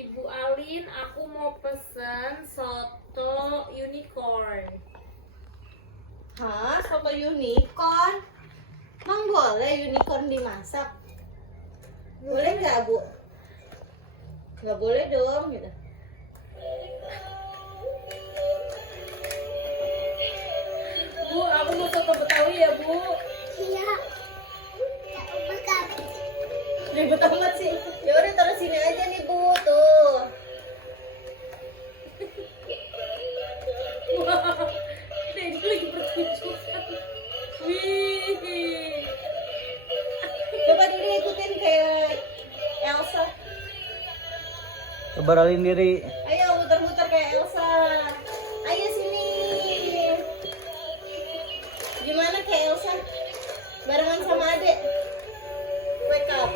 Ibu Alin, aku mau pesen soto unicorn. Hah, soto unicorn? Emang boleh unicorn dimasak? Boleh nggak, Bu? Nggak boleh dong, gitu. Bu, aku mau soto Betawi ya, Bu. Iya. Bukan. Ribet amat sih. Ya udah taruh sini aja nih, Bu. Tuh. Wah, ini lagi pertunjukan. Wih. Coba dulu ikutin kayak Elsa. Coba rolling diri. Ayo muter-muter kayak Elsa. Ayo sini. Gimana kayak Elsa? Barengan sama adek. Wake up.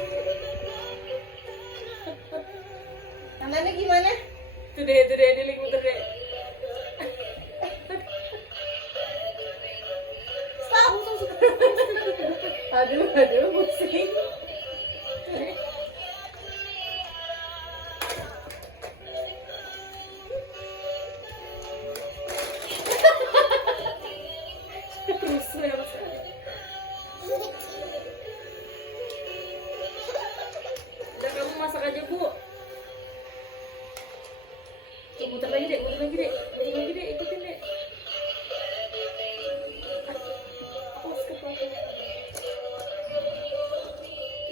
Tangannya gimana? Tuh deh, ini lagi muter deh. Stop. Aduh, pusing. Rusuh ya, Mas. Udah, kamu masak aja, Bu. Muter lagi deh, ikutin deh. Awas kepala.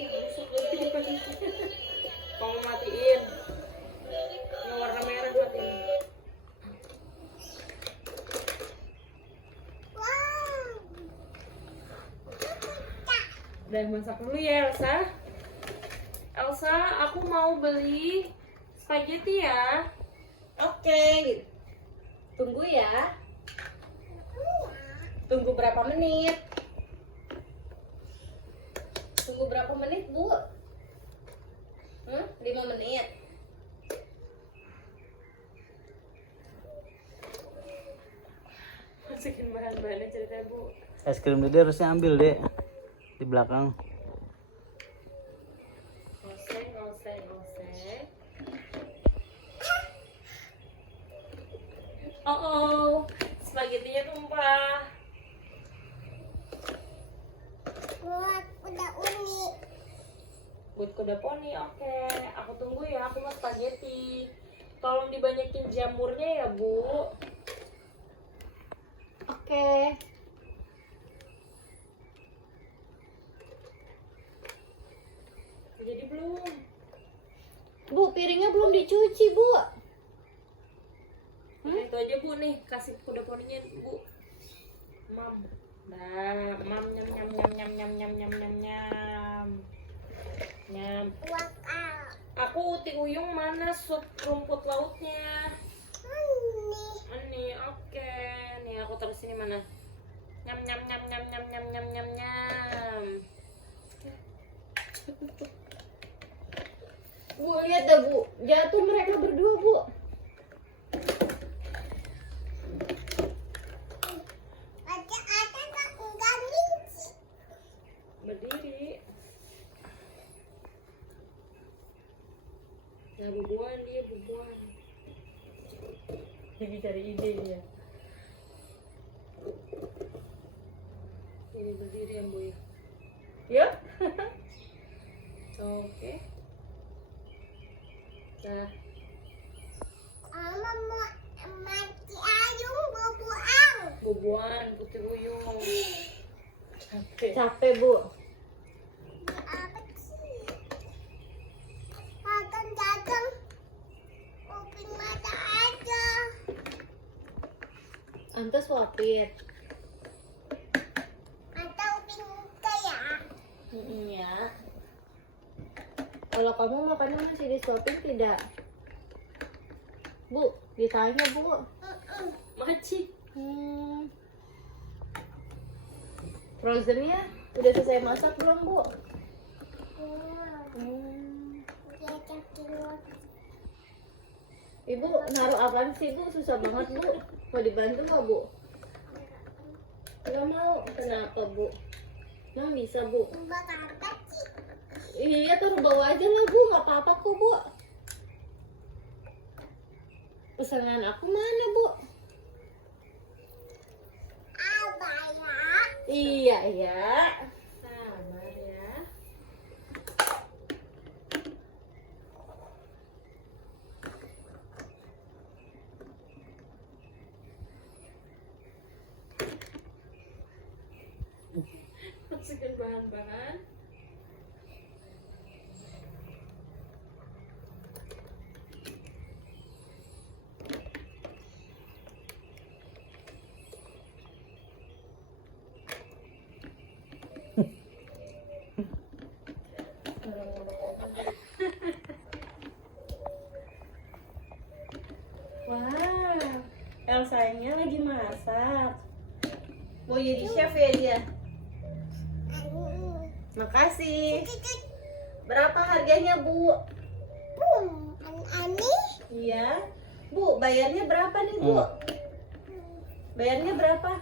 Ih, rusuh banget di depan. Mau matiin. Yang warna merah matiin. Udah masak dulu ya, Elsa. Elsa, aku mau beli spaghetti ya. Oke. Tunggu ya. Tunggu berapa menit? Tunggu berapa menit, Bu? 5 menit. Masukin bahan-bahannya ceritanya, Bu. Es krim Dede harusnya ambil, Dek. Di belakang. Oseng. Oh, spagettinya tumpah. Buat udah unik. Buat kuda poni, oke. Aku tunggu ya, aku mau spaghetti. Tolong dibanyakin jamurnya ya, Bu. Oke. Jadi belum. Bu, piringnya belum dicuci, Bu. Nah, itu aja, Bu, nih. Kasih kuda poninya, Bu. Mam. Nah, mam nyam. Buat Aku uting uyung mana sup rumput lautnya? ini. Ini, oke. Nih aku taruh sini mana? Nyam. Bu, lihat dah, Bu. Jatuh mereka berdua, Bu. Ada enggak minci. Berdiri. Nah, bubuan. Lagi cari ide dia. Ini berdiri yang Bu. Ya? Oke. Nah, Mama mau mati ayung bubuang. bubuan putih uyung. Capek. Capek, Bu. Apa sih? Makan datang. Upin mata aja. Anta suapin. Atau upin muka ya. Ya. Kalau kamu makannya masih disuapin tidak? Bu, ditanya, Bu. Maci. Frozennya udah selesai masak belum, Bu? Dia keluar. Ibu naruh apaan sih, Bu? Susah banget, Bu. Mau dibantu nggak, Bu? Nggak mau. Kenapa, Bu? Emang bisa, Bu? Mbak apa sih? Iya, taruh bawah aja lah, Bu. Nggak apa-apa kok, Bu. pesanan aku mana, Bu? Abah ya. Iya, ya. Sabar ya. Masukin bahan-bahan. Wah, Elsanya lagi masak. Mau jadi chef ya dia? Makasih. Berapa harganya, Bu? Bum, ani. Iya. Bu, bayarnya berapa nih, Bu? Bayarnya berapa?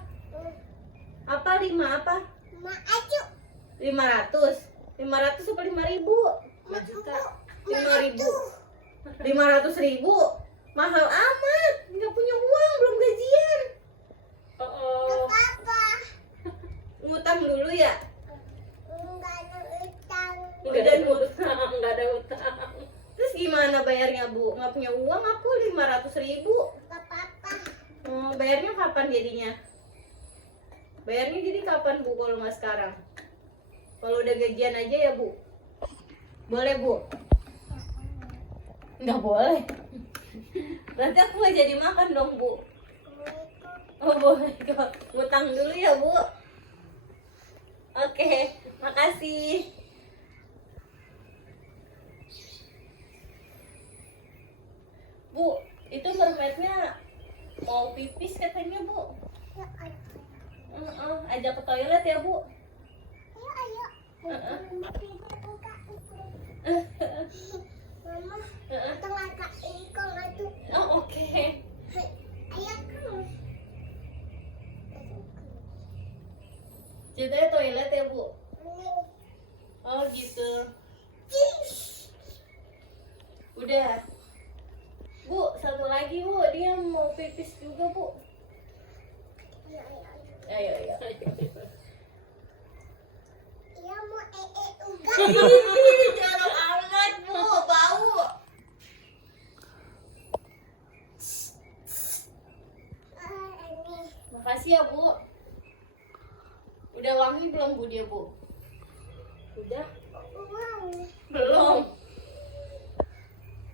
Apa 5 apa? Ma acu. 500. 500 apa 5.000? 5 juta. 5.000. 500.000. Mahal amat. Nggak punya uang, belum gajian. Oh, Papa. Ngutang dulu ya? Enggak ada utang. nggak ada utang, nggak ada utang. Terus gimana bayarnya, Bu? Nggak punya uang aku 500.000. Enggak papa. Bayarnya kapan jadinya? Bayarnya jadi kapan, Bu, kalau nggak sekarang? Kalau udah gajian aja ya, Bu? Boleh, Bu? Nggak boleh. Berarti aku nggak jadi makan dong, Bu. Oh, boleh kok. Ngutang dulu ya, Bu. Oke, makasih. Bu, itu mermaidnya mau pipis katanya, Bu. Ya, ayo. Ajak ke toilet ya, Bu. Ayo, ayo. Mama, tengah kak ingkong itu. Oh, oke. Ayo kamu. Ceritanya toilet ya, Bu. Oh, gitu. Udah. Bu, satu lagi, Bu. Dia mau pipis juga, Bu. Ayo, Ayo, ayo. ayo. Iya mau juga. Ih, jorok amat, Bu. Bau. Ini. Makasih ya, Bu. Udah wangi belum, Bu, dia, Bu? Udah. Wow. Belum.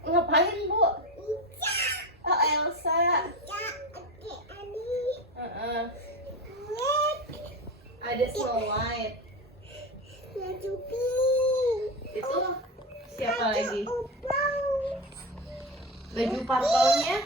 Ngapain, Bu? Ica. Oh, Elsa. Ica. Adik Ani. Lihat. Ada Snow White. Ya Jupi. Itu siapa lagi? Upau. Baju purple-nya